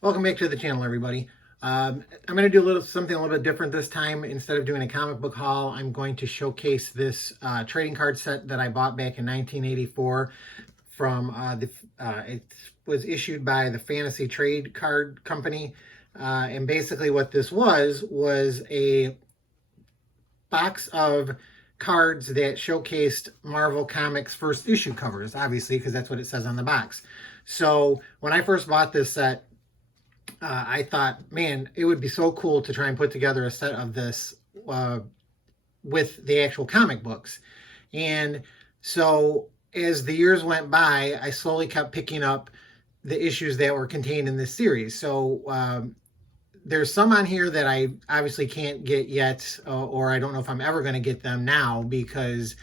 Welcome back to the channel, everybody. I'm going to do something a little bit different this time. Instead of doing a comic book haul, I'm going to showcase this trading card set that I bought back in 1984 from it was issued by the Fantasy Trade Card Company. And basically what this was a box of cards that showcased Marvel Comics first issue covers, obviously, because that's what it says on the box. So when I first bought this set, I thought, man, it would be so cool to try and put together a set of this with the actual comic books. And so as the years went by, I slowly kept picking up the issues that were contained in this series. So there's some on here that I obviously can't get yet, or I don't know if I'm ever going to get them now because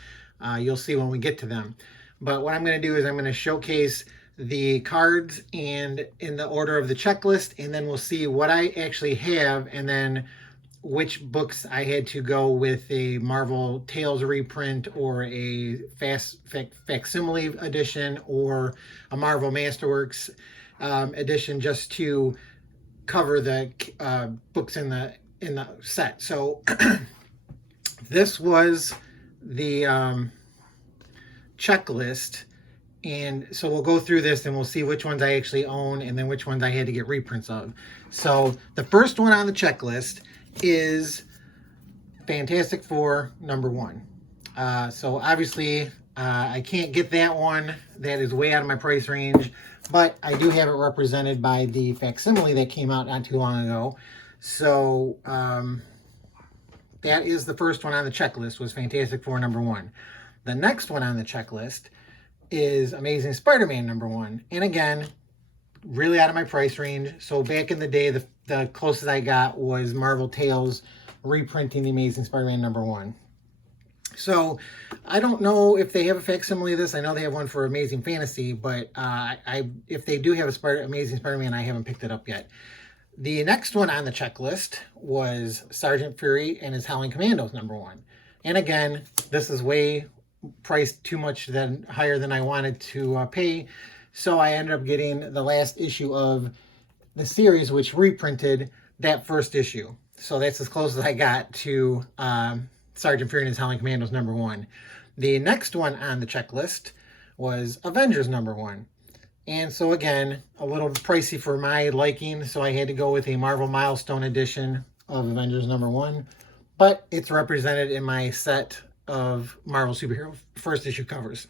you'll see when we get to them. But what I'm going to do is I'm going to showcase the cards and in the order of the checklist, and then we'll see what I actually have and then which books I had to go with a Marvel Tales reprint or a facsimile edition or a Marvel Masterworks edition, just to cover the books in the set. So this was the checklist. And so we'll go through this and we'll see which ones I actually own and then which ones I had to get reprints of. So the first one on the checklist is Fantastic Four #1. So obviously I can't get that one. That is way out of my price range. But I do have it represented by the facsimile that came out not too long ago. So that is the first one on the checklist, was Fantastic Four #1. The next one on the checklist is Amazing Spider-Man #1. And again, really out of my price range. So back in the day, the closest I got was Marvel Tales reprinting the Amazing Spider-Man #1. So I don't know if they have a facsimile of this. I know they have one for Amazing Fantasy, but if they do have Amazing Spider-Man, I haven't picked it up yet. The next one on the checklist was Sergeant Fury and his Howling Commandos #1. And again, this is way priced too much higher than I wanted to pay. So I ended up getting the last issue of the series, which reprinted that first issue. So that's as close as I got to Sergeant Fury and his Howling Commandos #1. The next one on the checklist was Avengers #1. And so again, a little pricey for my liking, so I had to go with a Marvel Milestone edition of Avengers #1. But it's represented in my set of Marvel superhero first issue covers.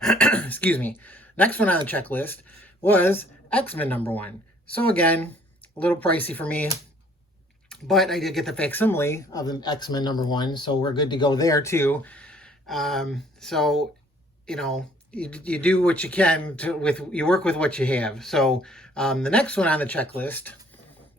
Excuse me. Next one on the checklist was X-Men #1. So again, a little pricey for me, but I did get the facsimile of the X-Men #1, so we're good to go there too. So, you know, you do what you can you work with what you have. So the next one on the checklist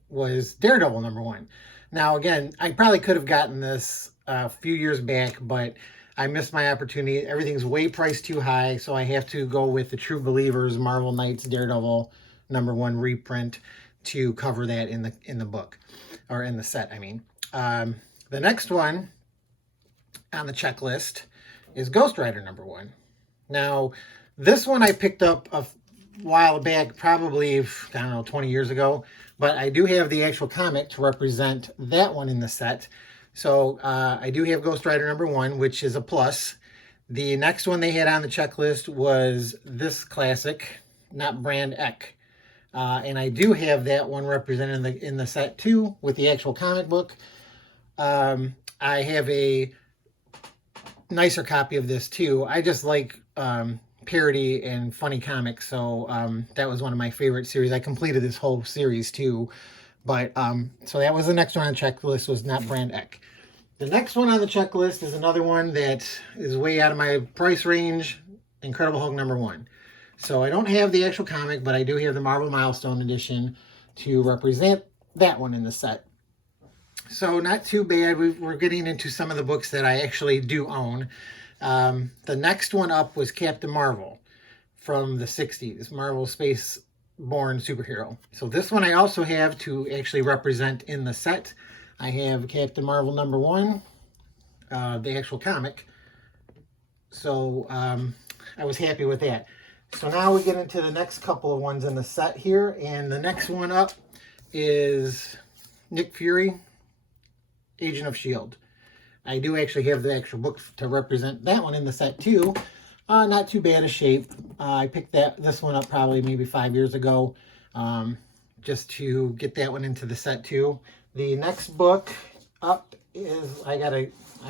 was Daredevil #1. Now again, I probably could have gotten this a few years back, but I missed my opportunity. Everything's way priced too high, so I have to go with the True Believers Marvel Knights Daredevil #1 reprint to cover that in the book, or in the set, I mean. The next one on the checklist is Ghost Rider #1. Now, this one I picked up a while back, probably, I don't know, 20 years ago, but I do have the actual comic to represent that one in the set. So I do have Ghost Rider #1, which is a plus. The next one they had on the checklist was this classic, not Brand Echh. And I do have that one represented in the set too, with the actual comic book. I have a nicer copy of this too. I just like parody and funny comics, so that was one of my favorite series. I completed this whole series too. But so that was the next one on the checklist, was not Brand Echh. The next one on the checklist is another one that is way out of my price range, Incredible Hulk #1. So I don't have the actual comic, but I do have the Marvel Milestone edition to represent that one in the set. So not too bad. We're getting into some of the books that I actually do own. The next one up was Captain Marvel from the 60s, Marvel Space-born superhero. So this one I also have to actually represent in the set. I have Captain Marvel #1, the actual comic. So I was happy with that. So now we get into the next couple of ones in the set here, and the next one up is Nick Fury, Agent of S.H.I.E.L.D. I do actually have the actual book to represent that one in the set too. Not too bad a shape. I picked this one up probably maybe 5 years ago, just to get that one into the set too. The next book up is, I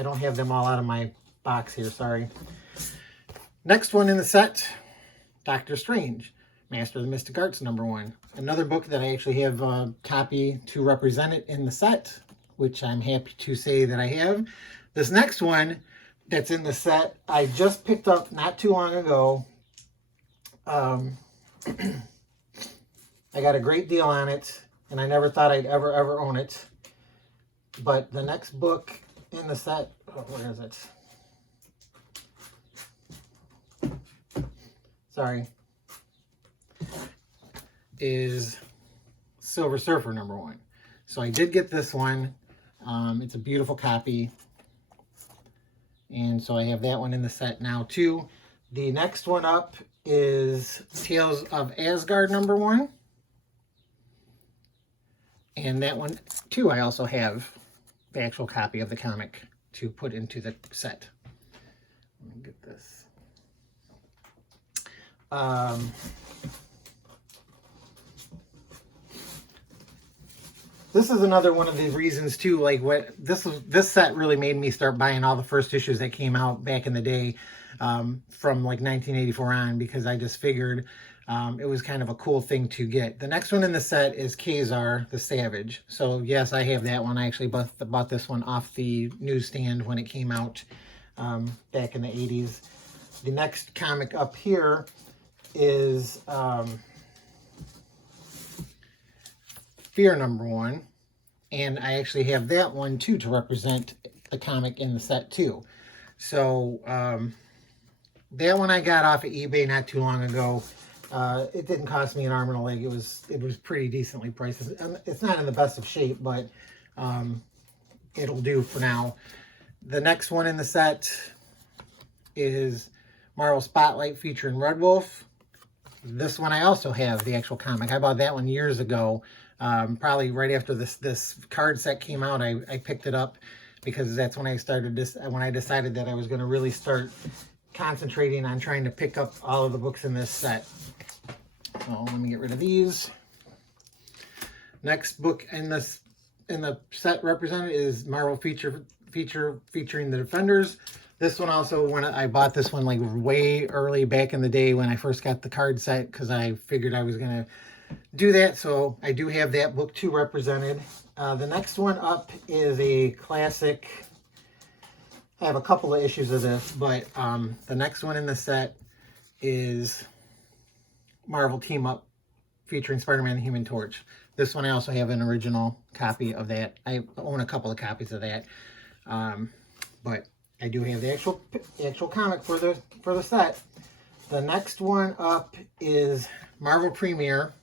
don't have them all out of my box here, sorry. Next one in the set, Doctor Strange, Master of the Mystic Arts #1. Another book that I actually have a copy to represent it in the set, which I'm happy to say that I have. This next one that's in the set, I just picked up not too long ago. I got a great deal on it, and I never thought I'd ever own it. But the next book in the set, oh, where is it? Sorry. Is Silver Surfer #1. So I did get this one. It's a beautiful copy. And so I have that one in the set now too. The next one up is Tales of Asgard #1. And that one too, I also have the actual copy of the comic to put into the set. Let me get this. This is another one of these reasons too, like this set really made me start buying all the first issues that came out back in the day, from like 1984 on, because I just figured it was kind of a cool thing to get. The next one in the set is Ka-Zar the Savage. So yes, I have that one. I actually bought this one off the newsstand when it came out back in the 80s. The next comic up here is Fear #1, and I actually have that one too to represent the comic in the set too. So that one I got off of eBay not too long ago. It didn't cost me an arm and a leg. It was pretty decently priced. It's not in the best of shape, but it'll do for now. The next one in the set is Marvel Spotlight featuring Red Wolf. This one I also have the actual comic. I bought that one years ago. Probably right after this card set came out, I picked it up because that's when I started this. When I decided that I was going to really start concentrating on trying to pick up all of the books in this set. So let me get rid of these. Next book in the set represented is Marvel feature featuring the Defenders. This one also, when I bought this one like way early back in the day when I first got the card set, because I figured I was going to do that. So I do have that book too represented. The next one up is a classic. I have a couple of issues of this, but the next one in the set is Marvel Team Up featuring Spider-Man and Human Torch. This one I also have an original copy of that. I own a couple of copies of that, but I do have the actual comic for the set. The next one up is Marvel Premiere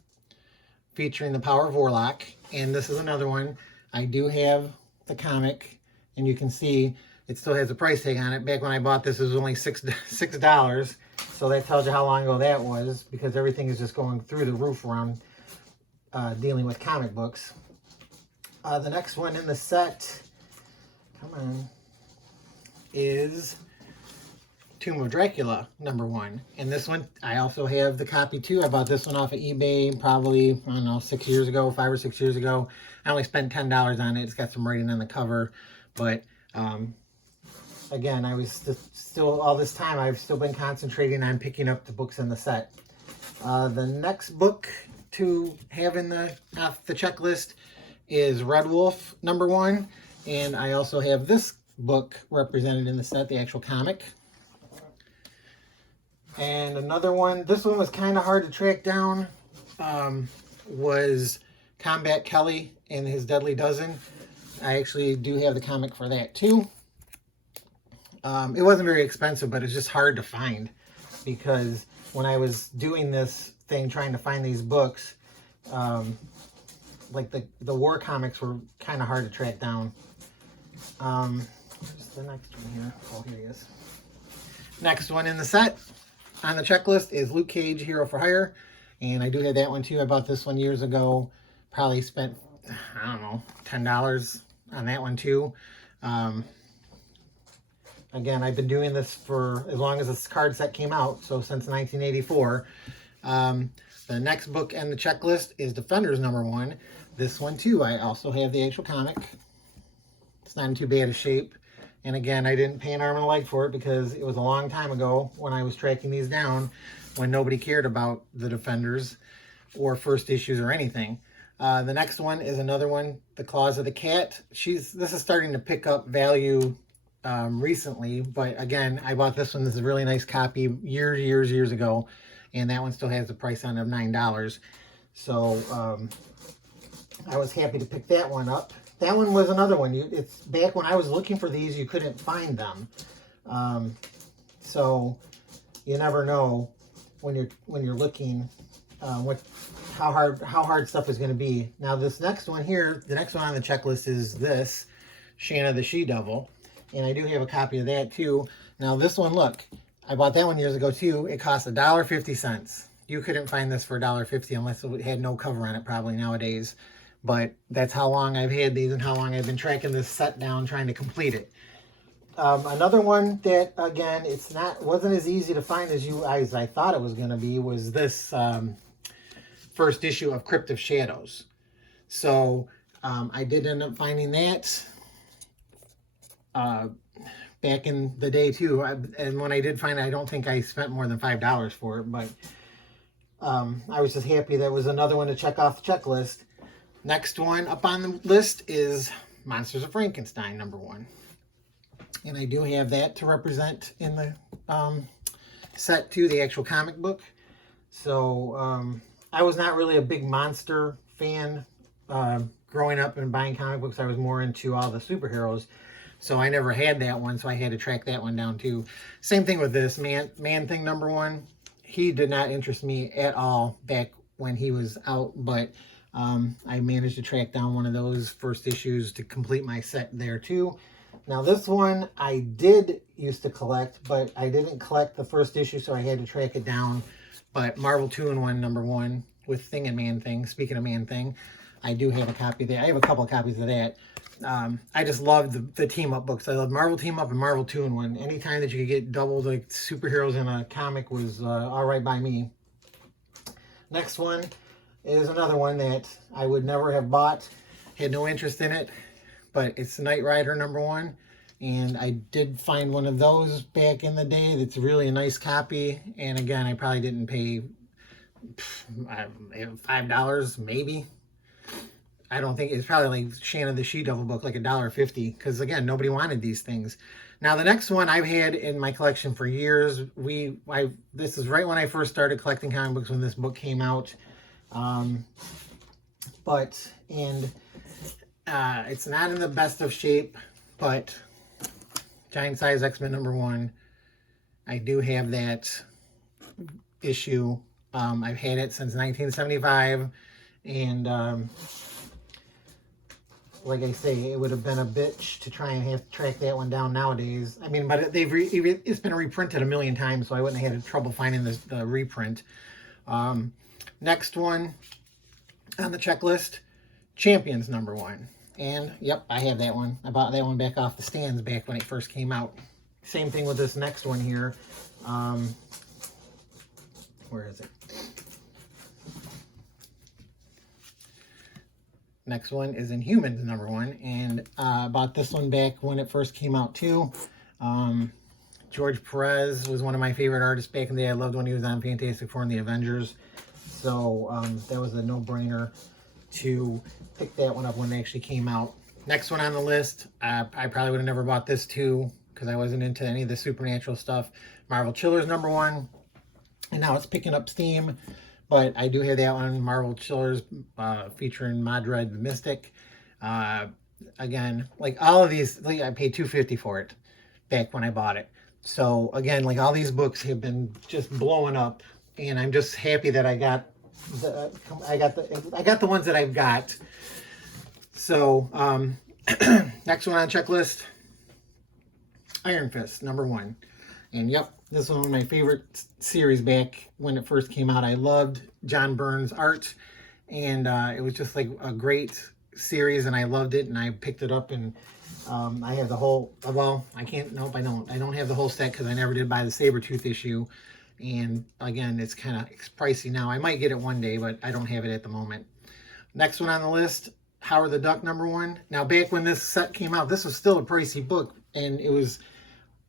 featuring the Power of Warlock, and this is another one. I do have the comic, and you can see it still has a price tag on it. Back when I bought this, it was only $6. So that tells you how long ago that was, because everything is just going through the roof around dealing with comic books. The next one in the set, come on, is Tomb of Dracula #1. And this one, I also have the copy too. I bought this one off of eBay probably, I don't know, 6 years ago, 5 or 6 years ago. I only spent $10 on it. It's got some writing on the cover. But again, I was still, all this time, I've still been concentrating on picking up the books in the set. The next book to have in the checklist is Red Wolf #1. And I also have this book represented in the set, the actual comic. And another one, this one was kind of hard to track down, was Combat Kelly and His Deadly Dozen. I actually do have the comic for that too. It wasn't very expensive, but it's just hard to find, because when I was doing this thing, trying to find these books, like the war comics were kind of hard to track down. Where's the next one here? Oh, here he is. Next one in the set on the checklist is Luke Cage, Hero for Hire. And I do have that one too. I bought this one years ago. Probably spent, I don't know, $10 on that one too. Again, I've been doing this for as long as this card set came out, so since 1984. The next book in the checklist is Defenders #1. This one too, I also have the actual comic. It's not in too bad a shape. And again, I didn't pay an arm and a leg for it because it was a long time ago when I was tracking these down, when nobody cared about the Defenders or first issues or anything. The next one is another one, The Claws of the Cat. This is starting to pick up value recently, but again, I bought this one. This is a really nice copy years ago, and that one still has the price on it of $9. So I was happy to pick that one up. That one was another one. It's back when I was looking for these, you couldn't find them. So you never know when you're looking how hard stuff is going to be. Now this next one here, the next one on the checklist is this Shanna the She-Devil. And I do have a copy of that too. Now this one, look, I bought that one years ago too. It cost $1.50. You couldn't find this for $1.50 unless it had no cover on it probably nowadays. But that's how long I've had these and how long I've been tracking this set down trying to complete it. Another one that, again, wasn't as easy to find as I thought it was going to be was this first issue of Crypt of Shadows. So I did end up finding that back in the day too, and when I did find it, I don't think I spent more than $5 for it, but I was just happy that was another one to check off the checklist. Next one up on the list is Monsters of Frankenstein #1, and I do have that to represent in the set too, the actual comic book. So I was not really a big monster fan growing up and buying comic books. I was more into all the superheroes. So I never had that one, so I had to track that one down too. Same thing with this Man-Thing #1. He did not interest me at all back when he was out, but I managed to track down one of those first issues to complete my set there too. Now this one I did used to collect, but I didn't collect the first issue, so I had to track it down. But Marvel 2-in-1 #1 with Thing and Man-Thing. Speaking of Man-Thing, I do have a copy there. I have a couple of copies of that. I just love the team-up books. I love Marvel Team-Up and Marvel 2-in-1. Anytime that you could get double the superheroes in a comic was all right by me. Next one is another one that I would never have bought. Had no interest in it, but it's Knight Rider #1. And I did find one of those back in the day that's really a nice copy. And again, I probably didn't pay $5 maybe. I don't think it's probably like Shanna the She-Devil book, like $1.50, because again, nobody wanted these things. Now the next one I've had in my collection for years. This is right when I first started collecting comic books, when this book came out. It's not in the best of shape, but Giant Size X-Men #1. I do have that issue. I've had it since 1975, and like I say, it would have been a bitch to try and have to track that one down nowadays. I mean, but it's been reprinted a million times, so I wouldn't have had trouble finding the reprint. Next one on the checklist, Champions #1. And yep, I have that one. I bought that one back off the stands back when it first came out. Same thing with this next one here. Where is it? Next one is Inhumans #1, and I bought this one back when it first came out too. George Perez was one of my favorite artists back in the day. I loved when he was on Fantastic Four and the Avengers. So that was a no-brainer to pick that one up when it actually came out. Next one on the list, I probably would have never bought this too, because I wasn't into any of the supernatural stuff. Marvel Chillers #1, and now it's picking up steam. But I do have that one, Marvel Chillers, featuring Madred the Mystic. Again, like all of these, like I paid $2.50 for it back when I bought it. So again, like all these books have been just blowing up, and I'm just happy that I got the ones that I've got. So next one on checklist, Iron Fist #1, and yep, This is one of my favorite series back when it first came out. I loved John Byrne's art, and it was just like a great series, and I loved it, and I picked it up, and I have the whole, well, I can't, nope, I don't have the whole set because I never did buy the Sabretooth issue, and again, it's kind of pricey now. I might get it one day, but I don't have it at the moment. Next one on the list, Howard the Duck #1. Now, back when this set came out, this was still a pricey book, and it was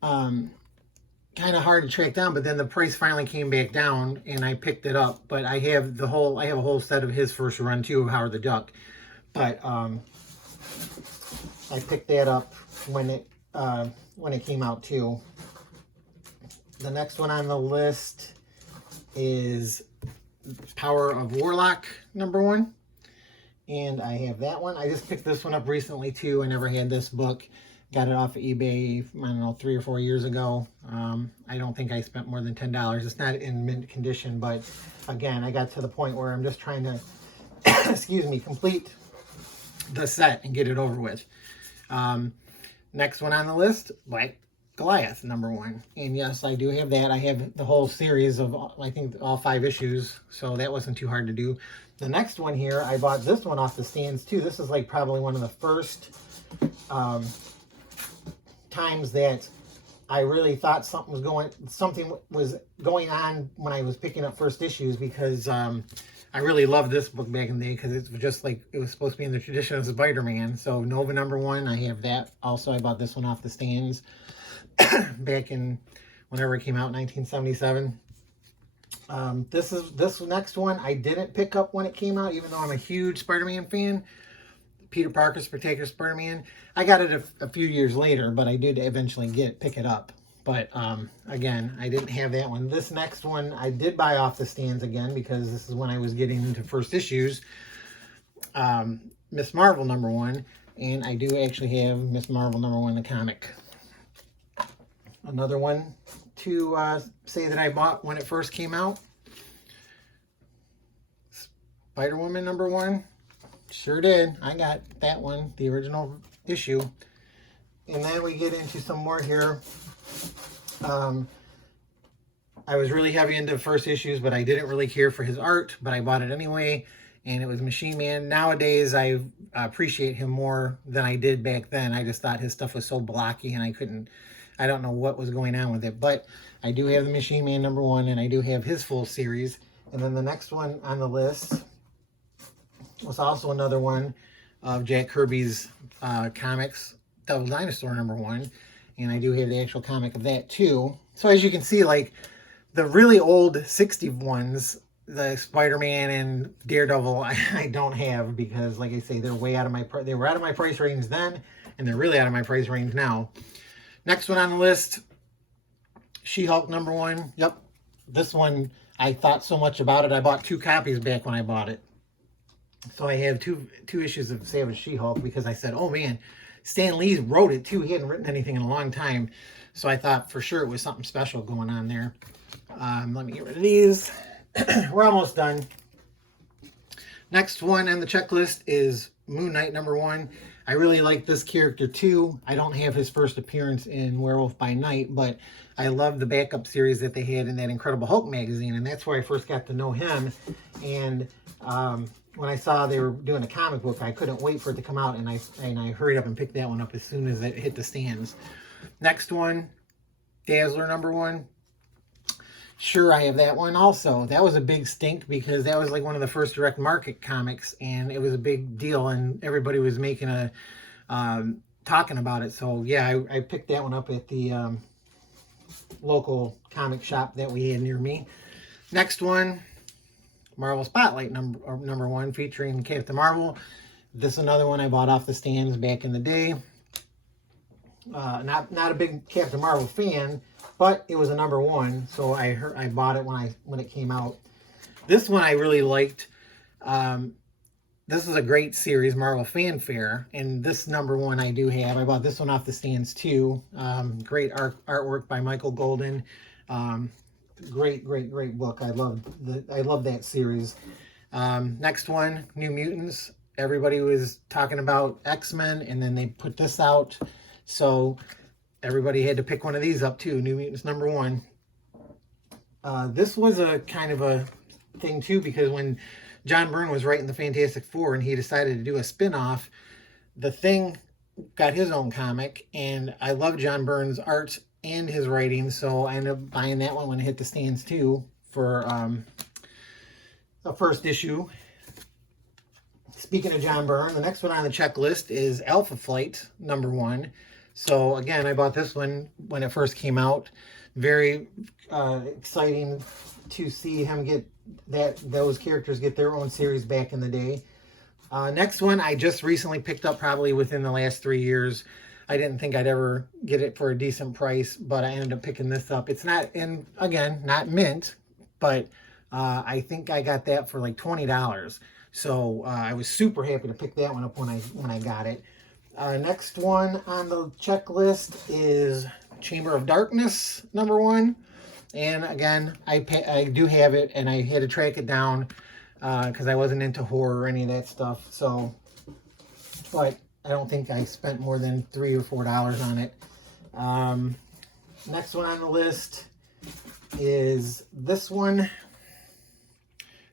kind of hard to track down, but then the price finally came back down and I picked it up. But I have a whole set of his first run too, of Howard the Duck. But I picked that up when it came out too. The next one on the list is Power of Warlock #1. And I have that one. I just picked this one up recently too. I never had this book. Got it off of eBay, I don't know, 3 or 4 years ago. I don't think I spent more than $10. It's not in mint condition, but again, I got to the point where I'm just trying to, excuse me, complete the set and get it over with. Next one on the list, Black Goliath #1. And yes, I do have that. I have the whole series of, I think, all 5 issues, so that wasn't too hard to do. The next one here, I bought this one off the stands too. This is like probably one of the first times that I really thought something was going on when I was picking up first issues, because I really loved this book back in the day, because it was just like, it was supposed to be in the tradition of Spider-Man. So Nova #1, I have that. Also, I bought this one off the stands back in whenever it came out, 1977. This next one I didn't pick up when it came out, even though I'm a huge Spider-Man fan. Peter Parker, Spectacular Spider-Man. I got it a few years later, but I did eventually pick it up. But again, I didn't have that one. This next one I did buy off the stands again, because this is when I was getting into first issues. Miss Marvel #1, and I do actually have Miss Marvel #1, the comic. Another one to say that I bought when it first came out. Spider-Woman #1. Sure did. I got that one, the original issue. And then we get into some more here. I was really heavy into first issues, but I didn't really care for his art, but I bought it anyway, and it was Machine Man. Nowadays, I appreciate him more than I did back then. I just thought his stuff was so blocky, and I don't know what was going on with it, but I do have the Machine Man #1, and I do have his full series. And then the next one on the list was also another one of Jack Kirby's comics, Devil Dinosaur #1, and I do have the actual comic of that too. So as you can see, like the really old 60 ones, the Spider-Man and Daredevil, I don't have, because like I say, they're way out of they were out of my price range then, and they're really out of my price range now. Next one on the list, She-Hulk #1. Yep, this one, I thought so much about it. I bought 2 copies back when I bought it. So I have two issues of Savage She-Hulk, because I said, oh man, Stan Lee wrote it too. He hadn't written anything in a long time. So I thought for sure it was something special going on there. Let me get rid of these. We're almost done. Next one on the checklist is Moon Knight #1. I really like this character too. I don't have his first appearance in Werewolf by Night, but I love the backup series that they had in that Incredible Hulk magazine, and that's where I first got to know him. And when I saw they were doing a comic book, I couldn't wait for it to come out, and I hurried up and picked that one up as soon as it hit the stands. Next one, Dazzler #1. Sure, I have that one also. That was a big stink, because that was like one of the first direct market comics, and it was a big deal, and everybody was making talking about it. So yeah, I picked that one up at the local comic shop that we had near me. Next one, Marvel Spotlight #1, featuring Captain Marvel. This is another one I bought off the stands back in the day. Not a big Captain Marvel fan, but it was a #1, so I bought it when it came out. This one I really liked. This is a great series, Marvel Fanfare, and this #1 I do have. I bought this one off the stands too. Great artwork by Michael Golden. Great book. I love that series. Next one, New Mutants. Everybody was talking about X-Men, and then they put this out, so everybody had to pick one of these up too. New Mutants #1. This was a kind of a thing too, because when John Byrne was writing the Fantastic Four and he decided to do a spin-off, the Thing got his own comic, and I love John Byrne's art and his writing, so I ended up buying that one when it hit the stands too for the first issue. Speaking of John Byrne, the next one on the checklist is Alpha Flight #1. So again, I bought this one when it first came out. Very exciting to see him get those characters get their own series back in the day. Next one I just recently picked up, probably within the last 3 years. I didn't think I'd ever get it for a decent price, but I ended up picking this up. It's not, and again, not mint, but I think I got that for like $20. So I was super happy to pick that one up when I got it. Next one on the checklist is Chamber of Darkness #1. And again, I do have it, and I had to track it down because I wasn't into horror or any of that stuff. So, but I don't think I spent more than $3 or $4 on it. Next one on the list is this one,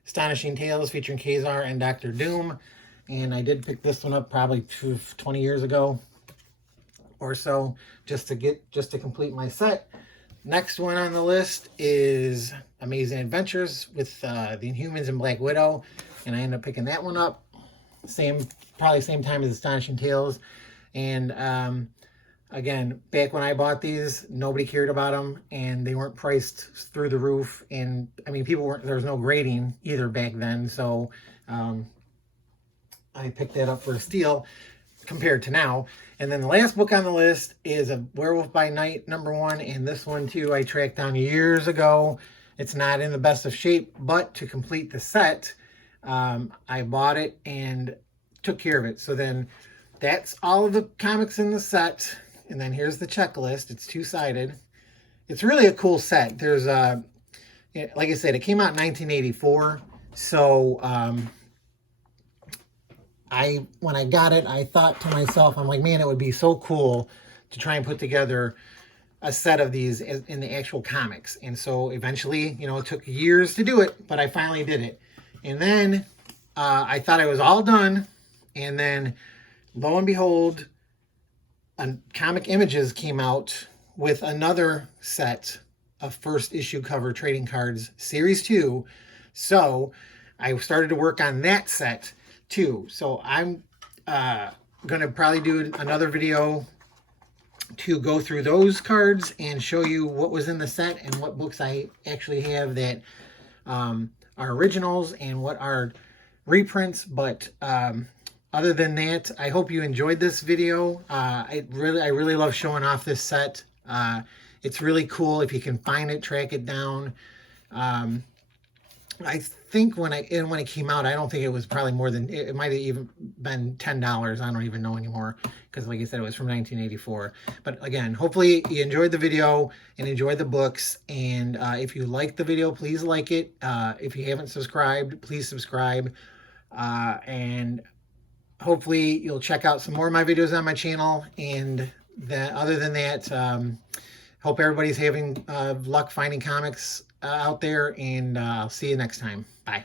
Astonishing Tales, featuring Ka-Zar and Doctor Doom. And I did pick this one up probably 20 years ago or so, just to complete my set. Next one on the list is Amazing Adventures with the Inhumans and Black Widow, and I ended up picking that one up. Probably same time as Astonishing Tales. And again, back when I bought these, nobody cared about them, and they weren't priced through the roof. And I mean, there was no grading either back then, so I picked that up for a steal compared to now. And then the last book on the list is A Werewolf by Night #1, and this one too I tracked down years ago. It's not in the best of shape, but to complete the set, I bought it and took care of it. So then that's all of the comics in the set, and then here's the checklist. It's two-sided. It's really a cool set. There's like I said, it came out in 1984, so when I got it, I thought to myself, I'm like, man, it would be so cool to try and put together a set of these in the actual comics. And so eventually, you know, it took years to do it, but I finally did it. And then I thought I was all done. And then lo and behold, Comic Images came out with another set of first issue cover trading cards, Series 2. So I started to work on that set too. So I'm going to probably do another video to go through those cards and show you what was in the set and what books I actually have that are originals and what are reprints. But other than that, I hope you enjoyed this video. I really love showing off this set. It's really cool. If you can find it, track it down. I think when it came out, I don't think it was probably more than, it might have even been $10. I don't even know anymore, because like I said, it was from 1984. But again, hopefully you enjoyed the video and enjoyed the books. And if you liked the video, please like it. If you haven't subscribed, please subscribe. And hopefully you'll check out some more of my videos on my channel. And other than that, hope everybody's having luck finding comics out there, and I'll see you next time. Bye.